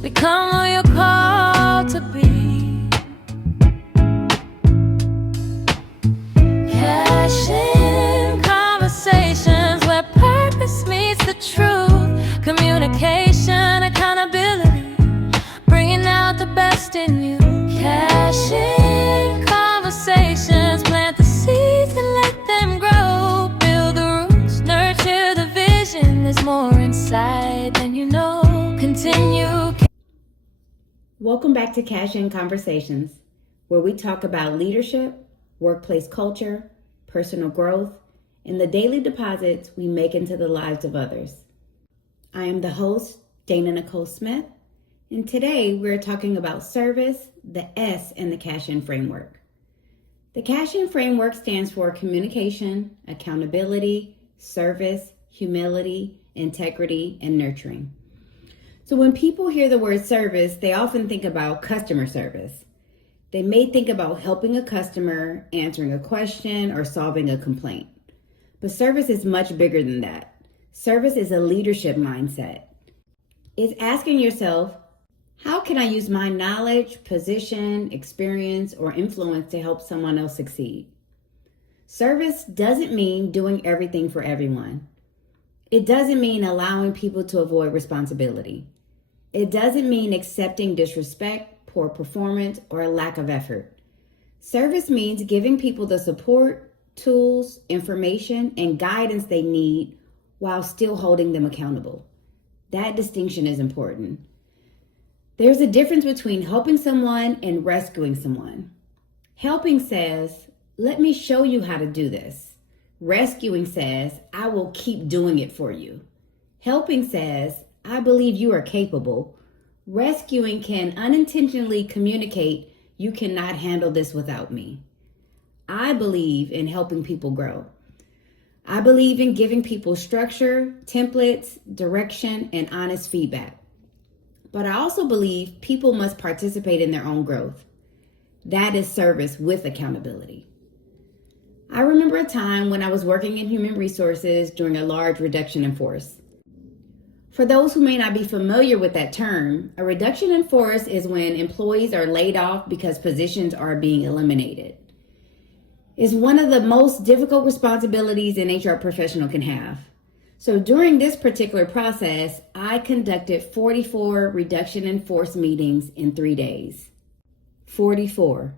Become who you're called to be. CASHIN conversations where purpose meets the truth. Communication, accountability, bringing out the best in you. CASHIN conversations, plant the seeds and let them grow. Build the roots, nurture the vision. There's more inside than you know. Continue. Welcome back to CASHIN Conversations, where we talk about leadership, workplace culture, personal growth, and the daily deposits we make into the lives of others. I am the host, Dana Nicole Smith, and today we're talking about service, the S in the CASHIN framework. The CASHIN framework stands for communication, accountability, service, humility, integrity, and nurturing. So when people hear the word service, they often think about customer service. They may think about helping a customer, answering a question, or solving a complaint. But service is much bigger than that. Service is a leadership mindset. It's asking yourself, how can I use my knowledge, position, experience, or influence to help someone else succeed? Service doesn't mean doing everything for everyone. It doesn't mean allowing people to avoid responsibility. It doesn't mean accepting disrespect, poor performance, or a lack of effort. Service means giving people the support, tools, information, and guidance they need while still holding them accountable. That distinction is important. There's a difference between helping someone and rescuing someone. Helping says, let me show you how to do this. Rescuing says, I will keep doing it for you. Helping says, I believe you are capable. Rescuing can unintentionally communicate, you cannot handle this without me. I believe in helping people grow. I believe in giving people structure, templates, direction, and honest feedback. But I also believe people must participate in their own growth. That is service with accountability. I remember a time when I was working in human resources during a large reduction in force. For those who may not be familiar with that term, a reduction in force is when employees are laid off because positions are being eliminated. It's one of the most difficult responsibilities an HR professional can have. So during this particular process, I conducted 44 reduction in force meetings in 3 days. 44.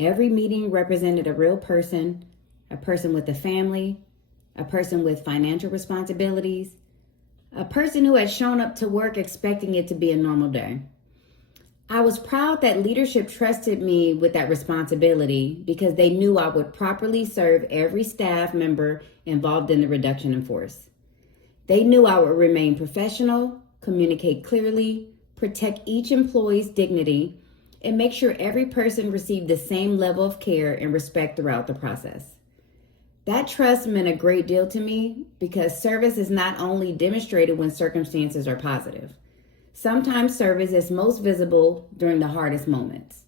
Every meeting represented a real person, a person with a family, a person with financial responsibilities, a person who had shown up to work expecting it to be a normal day. I was proud that leadership trusted me with that responsibility because they knew I would properly serve every staff member involved in the reduction in force. They knew I would remain professional, communicate clearly, protect each employee's dignity, and make sure every person received the same level of care and respect throughout the process. That trust meant a great deal to me because service is not only demonstrated when circumstances are positive. Sometimes service is most visible during the hardest moments.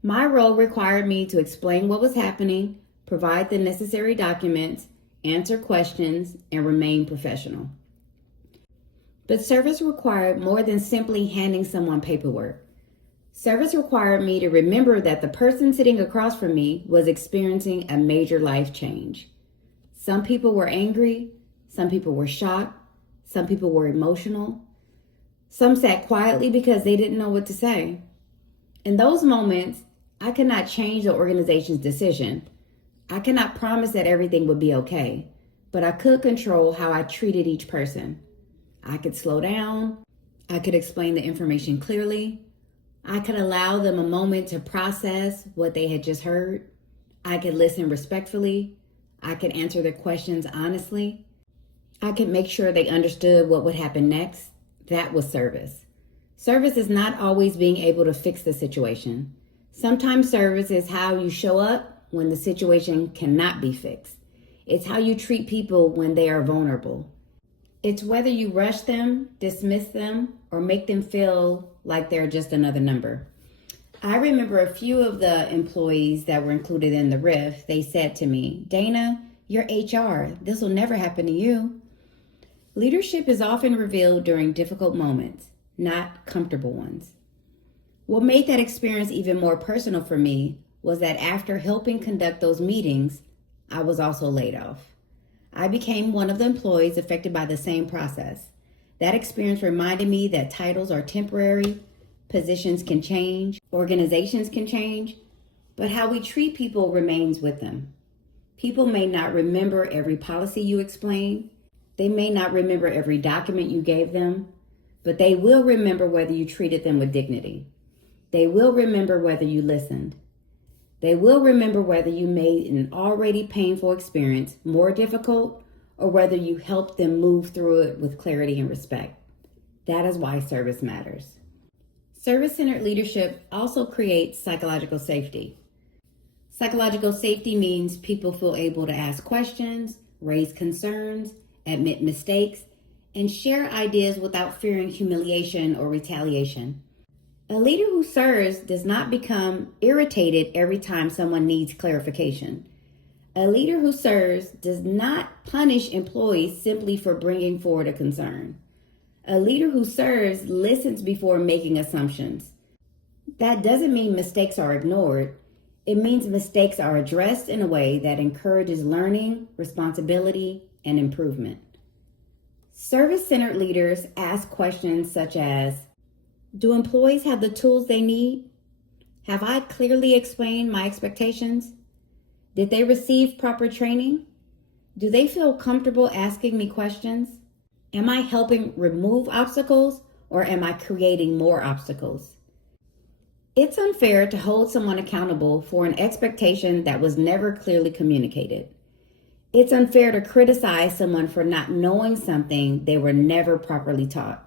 My role required me to explain what was happening, provide the necessary documents, answer questions, and remain professional. But service required more than simply handing someone paperwork. Service required me to remember that the person sitting across from me was experiencing a major life change. Some people were angry, some people were shocked, some people were emotional. Some sat quietly because they didn't know what to say. In those moments, I could not change the organization's decision. I cannot promise that everything would be okay, but I could control how I treated each person. I could slow down. I could explain the information clearly. I could allow them a moment to process what they had just heard. I could listen respectfully. I could answer their questions honestly. I could make sure they understood what would happen next. That was service. Service is not always being able to fix the situation. Sometimes service is how you show up when the situation cannot be fixed. It's how you treat people when they are vulnerable. It's whether you rush them, dismiss them, or make them feel like they're just another number. I remember a few of the employees that were included in the RIF, they said to me, Dana, you're HR. This will never happen to you. Leadership is often revealed during difficult moments. not comfortable ones. What made that experience even more personal for me was that after helping conduct those meetings, I was also laid off. I became one of the employees affected by the same process. That experience reminded me that titles are temporary, positions can change, organizations can change, but how we treat people remains with them. People may not remember every policy you explain. They may not remember every document you gave them, but they will remember whether you treated them with dignity. They will remember whether you listened. They will remember whether you made an already painful experience more difficult or whether you helped them move through it with clarity and respect. That is why service matters. Service-centered leadership also creates psychological safety. Psychological safety means people feel able to ask questions, raise concerns, admit mistakes, and share ideas without fearing humiliation or retaliation. A leader who serves does not become irritated every time someone needs clarification. A leader who serves does not punish employees simply for bringing forward a concern. A leader who serves listens before making assumptions. That doesn't mean mistakes are ignored. It means mistakes are addressed in a way that encourages learning, responsibility, and improvement. Service-centered leaders ask questions such as, do employees have the tools they need? Have I clearly explained my expectations? Did they receive proper training? Do they feel comfortable asking me questions? Am I helping remove obstacles or am I creating more obstacles? It's unfair to hold someone accountable for an expectation that was never clearly communicated. It's unfair to criticize someone for not knowing something they were never properly taught.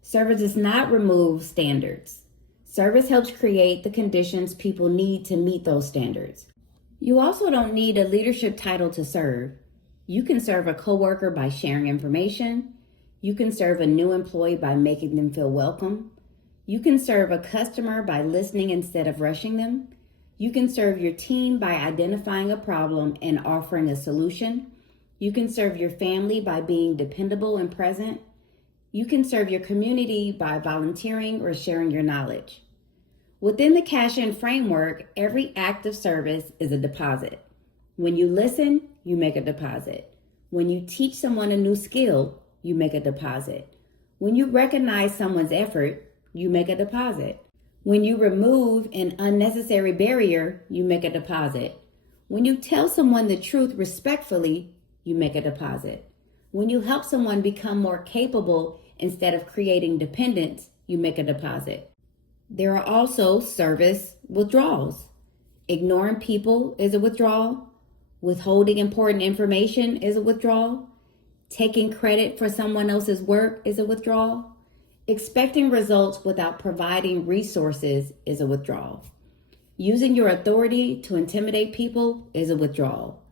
Service does not remove standards. Service helps create the conditions people need to meet those standards. You also don't need a leadership title to serve. You can serve a coworker by sharing information. You can serve a new employee by making them feel welcome. You can serve a customer by listening instead of rushing them. You can serve your team by identifying a problem and offering a solution. You can serve your family by being dependable and present. You can serve your community by volunteering or sharing your knowledge. Within the CASHIN framework, every act of service is a deposit. When you listen, you make a deposit. When you teach someone a new skill, you make a deposit. When you recognize someone's effort, you make a deposit. When you remove an unnecessary barrier, you make a deposit. When you tell someone the truth respectfully, you make a deposit. When you help someone become more capable instead of creating dependence, you make a deposit. There are also service withdrawals. Ignoring people is a withdrawal. Withholding important information is a withdrawal. Taking credit for someone else's work is a withdrawal. Expecting results without providing resources is a withdrawal. Using your authority to intimidate people is a withdrawal.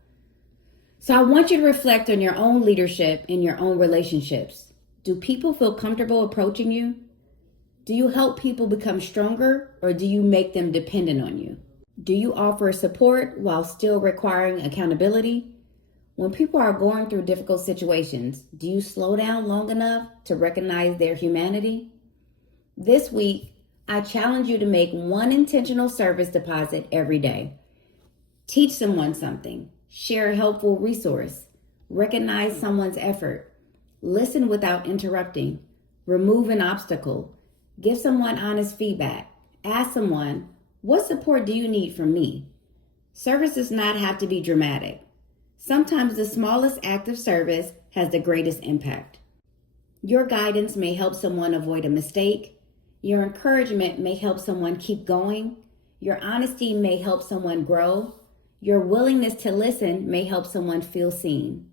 So I want you to reflect on your own leadership in your own relationships. Do people feel comfortable approaching you? Do you help people become stronger or do you make them dependent on you? Do you offer support while still requiring accountability? When people are going through difficult situations, do you slow down long enough to recognize their humanity? This week, I challenge you to make one intentional service deposit every day. Teach someone something, share a helpful resource, recognize someone's effort, listen without interrupting, remove an obstacle, give someone honest feedback, ask someone, what support do you need from me? Service does not have to be dramatic. Sometimes the smallest act of service has the greatest impact. Your guidance may help someone avoid a mistake. Your encouragement may help someone keep going. Your honesty may help someone grow. Your willingness to listen may help someone feel seen.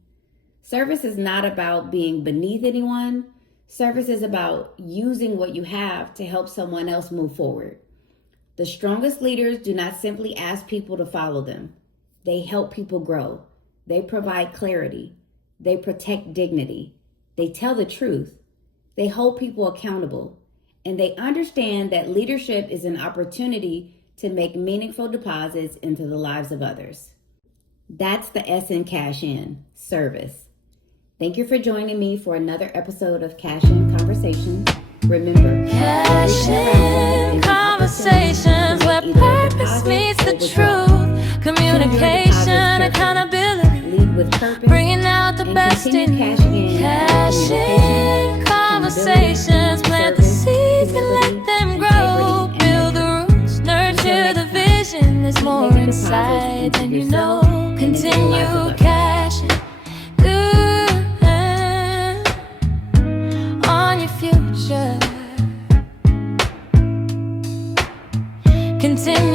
Service is not about being beneath anyone. Service is about using what you have to help someone else move forward. The strongest leaders do not simply ask people to follow them. They help people grow. They provide clarity. They protect dignity. They tell the truth. They hold people accountable. And they understand that leadership is an opportunity to make meaningful deposits into the lives of others. That's the S in CASHIN, service. Thank you for joining me for another episode of CASHIN Conversations. Remember, CASHIN conversations where purpose meets the truth. Communication, accountability, lead with purpose, bringing out the and best in continue you. cashing in CASHIN conversations, plant the seeds and let them grow. Build the roots, nurture the vision. There's more inside than you know. Continue cashing on your future. Continue